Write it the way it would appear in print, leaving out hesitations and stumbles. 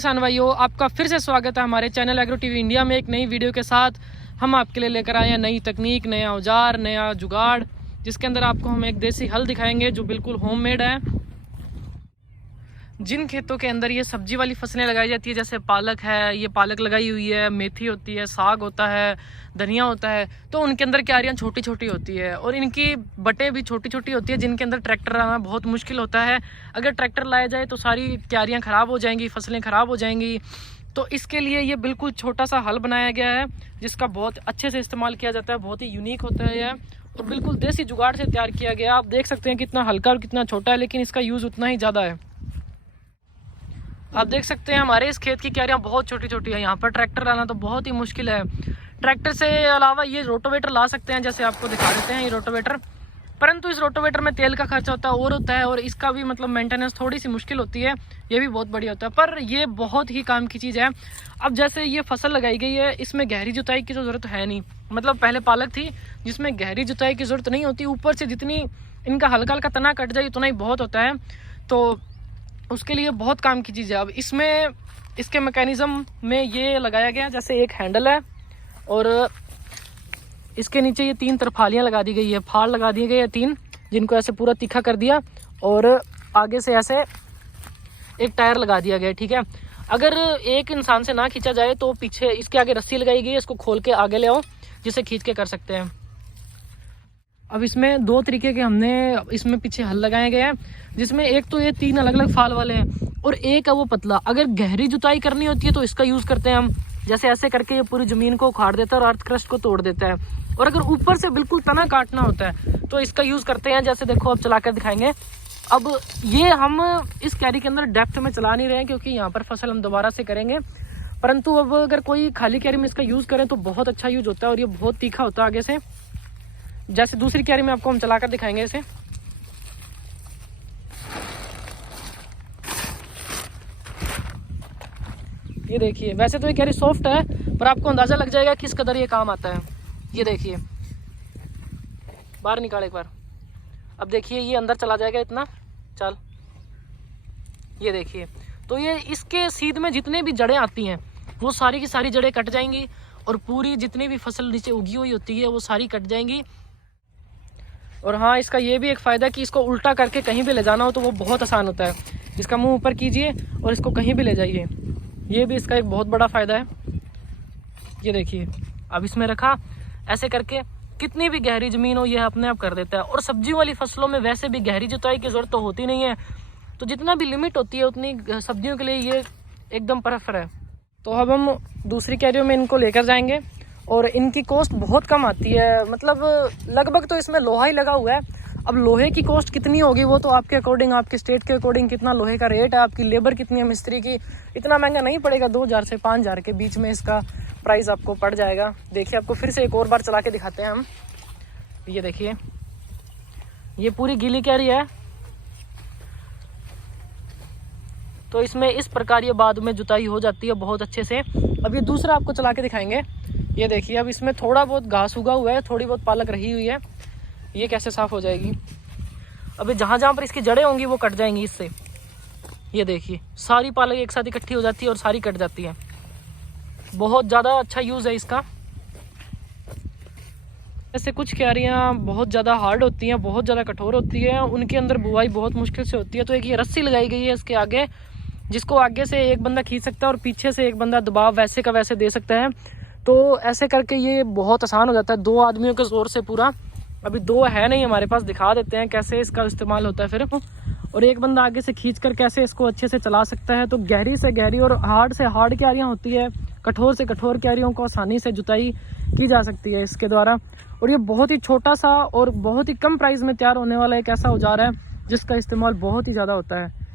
किसान भाइयों, आपका फिर से स्वागत है हमारे चैनल एग्रो टीवी इंडिया में एक नई वीडियो के साथ। हम आपके लिए लेकर आए हैं नई तकनीक, नया औजार, नया जुगाड़, जिसके अंदर आपको हम एक देसी हल दिखाएंगे जो बिल्कुल होममेड है। जिन खेतों के अंदर ये सब्जी वाली फसलें लगाई जाती है, जैसे पालक है, ये पालक लगाई हुई है, मेथी होती है, साग होता है, धनिया होता है, तो उनके अंदर क्यारियाँ छोटी छोटी होती है और इनकी बटें भी छोटी छोटी होती है, जिनके अंदर ट्रैक्टर आना बहुत मुश्किल होता है। अगर ट्रैक्टर लाया जाए तो सारी क्यारियाँ ख़राब हो जाएंगी, फसलें ख़राब हो जाएंगी। तो इसके लिए ये बिल्कुल छोटा सा हल बनाया गया है, जिसका बहुत अच्छे से इस्तेमाल किया जाता है। बहुत ही यूनिक होता है यह और बिल्कुल देसी जुगाड़ से तैयार किया गया। आप देख सकते हैं कितना हल्का और कितना छोटा है, लेकिन इसका यूज़ उतना ही ज़्यादा है। आप देख सकते हैं हमारे इस खेत की क्यारियाँ बहुत छोटी छोटी है। यहाँ पर ट्रैक्टर लाना तो बहुत ही मुश्किल है। ट्रैक्टर से अलावा ये रोटोवेटर ला सकते हैं, जैसे आपको दिखा देते हैं ये रोटोवेटर। परंतु इस रोटोवेटर में तेल का खर्चा होता है और इसका भी मतलब मेंटेनेंस थोड़ी सी मुश्किल होती है। ये भी बहुत बढ़िया होता है, पर ये बहुत ही काम की चीज़ है। अब जैसे ये फसल लगाई गई है, इसमें गहरी जुताई की तो ज़रूरत है नहीं। मतलब पहले पालक थी जिसमें गहरी जुताई की ज़रूरत नहीं होती। ऊपर से जितनी इनका हल्का हल्का तना कट जाए उतना ही बहुत होता है, तो उसके लिए बहुत काम की चीज़ है। अब इसमें इसके मैकेनिज़्म में ये लगाया गया, जैसे एक हैंडल है और इसके नीचे ये 3 तरफालियाँ लगा दी गई है, फाड़ लगा दिए गए हैं 3, जिनको ऐसे पूरा तीखा कर दिया और आगे से ऐसे एक टायर लगा दिया गया। ठीक है, अगर एक इंसान से ना खींचा जाए तो पीछे इसके आगे रस्सी लगाई गई है, इसको खोल के आगे ले आओ, जिसे खींच के कर सकते हैं। अब इसमें 2 तरीके के हमने इसमें पीछे हल लगाए गए हैं, जिसमें एक तो ये 3 अलग अलग फाल वाले हैं और एक है वो पतला। अगर गहरी जुताई करनी होती है तो इसका यूज़ करते हैं हम, जैसे ऐसे करके ये पूरी ज़मीन को उखाड़ देता है और अर्थ क्रस्ट को तोड़ देता है। और अगर ऊपर से बिल्कुल तना काटना होता है तो इसका यूज़ करते हैं, जैसे देखो अब चला कर दिखाएंगे। अब ये हम इस कैरी के अंदर डेप्थ में चला नहीं रहे हैं, क्योंकि यहाँ पर फसल हम दोबारा से करेंगे। परंतु अब अगर कोई खाली कैरी में इसका यूज़ करें तो बहुत अच्छा यूज होता है और ये बहुत तीखा होता है आगे से। जैसे दूसरी क्यारी में आपको हम चलाकर दिखाएंगे इसे। ये देखिए, वैसे तो ये क्यारी सॉफ्ट है, पर आपको अंदाजा लग जाएगा किस कदर ये काम आता है। ये देखिए, बाहर निकाल एक बार। अब देखिए ये अंदर चला जाएगा इतना, चल ये देखिए। तो ये इसके सीध में जितने भी जड़ें आती हैं वो सारी की सारी जड़ें कट जाएंगी और पूरी जितनी भी फसल नीचे उगी हुई होती है वो सारी कट जाएंगी। और हाँ, इसका ये भी एक फ़ायदा है कि इसको उल्टा करके कहीं भी ले जाना हो तो वो बहुत आसान होता है। इसका मुंह ऊपर कीजिए और इसको कहीं भी ले जाइए, ये भी इसका एक बहुत बड़ा फ़ायदा है। ये देखिए, अब इसमें रखा, ऐसे करके कितनी भी गहरी ज़मीन हो ये अपने आप कर देता है। और सब्जी वाली फसलों में वैसे भी गहरी जुताई की ज़रूरत तो होती नहीं है, तो जितना भी लिमिट होती है उतनी सब्जियों के लिए ये एकदम परफेक्ट है। तो अब हम दूसरी कैरियों में इनको लेकर जाएंगे और इनकी कॉस्ट बहुत कम आती है। मतलब लगभग तो इसमें लोहा ही लगा हुआ है। अब लोहे की कॉस्ट कितनी होगी वो तो आपके अकॉर्डिंग, आपके स्टेट के अकॉर्डिंग कितना लोहे का रेट है, आपकी लेबर कितनी है मिस्त्री की, इतना महंगा नहीं पड़ेगा। 2000 से 5000 के बीच में इसका प्राइस आपको पड़ जाएगा। देखिए, आपको फिर से एक और बार चला के दिखाते हैं हम। ये देखिए, ये पूरी गीली कैरी है, तो इसमें इस प्रकार ये बाद में जुताई हो जाती है बहुत अच्छे से। अब ये दूसरा आपको चला के दिखाएंगे। ये देखिए, अब इसमें थोड़ा बहुत घास उगा हुआ है, थोड़ी बहुत पालक रही हुई है, ये कैसे साफ़ हो जाएगी। अभी जहाँ जहाँ पर इसकी जड़ें होंगी वो कट जाएंगी इससे। ये देखिए, सारी पालक एक साथ इकट्ठी हो जाती है और सारी कट जाती है। बहुत ज़्यादा अच्छा यूज़ है इसका। ऐसे कुछ क्यारियाँ बहुत ज़्यादा हार्ड होती हैं, बहुत ज़्यादा कठोर होती है, उनके अंदर बुआई बहुत मुश्किल से होती है। तो एक ये रस्सी लगाई गई है इसके आगे, जिसको आगे से एक बंदा खींच सकता है और पीछे से एक बंदा दबाव वैसे का वैसे दे सकता है। तो ऐसे करके ये बहुत आसान हो जाता है 2 आदमियों के जोर से पूरा। अभी 2 है नहीं हमारे पास, दिखा देते हैं कैसे इसका इस्तेमाल होता है फिर। और एक बंदा आगे से खींचकर कैसे इसको अच्छे से चला सकता है। तो गहरी से गहरी और हार्ड से हार्ड क्यारियाँ होती है, कठोर से कठोर क्यारियों को आसानी से जुताई की जा सकती है इसके द्वारा। और ये बहुत ही छोटा सा और बहुत ही कम प्राइस में तैयार होने वाला एक ऐसा औजार है जिसका इस्तेमाल बहुत ही ज़्यादा होता है।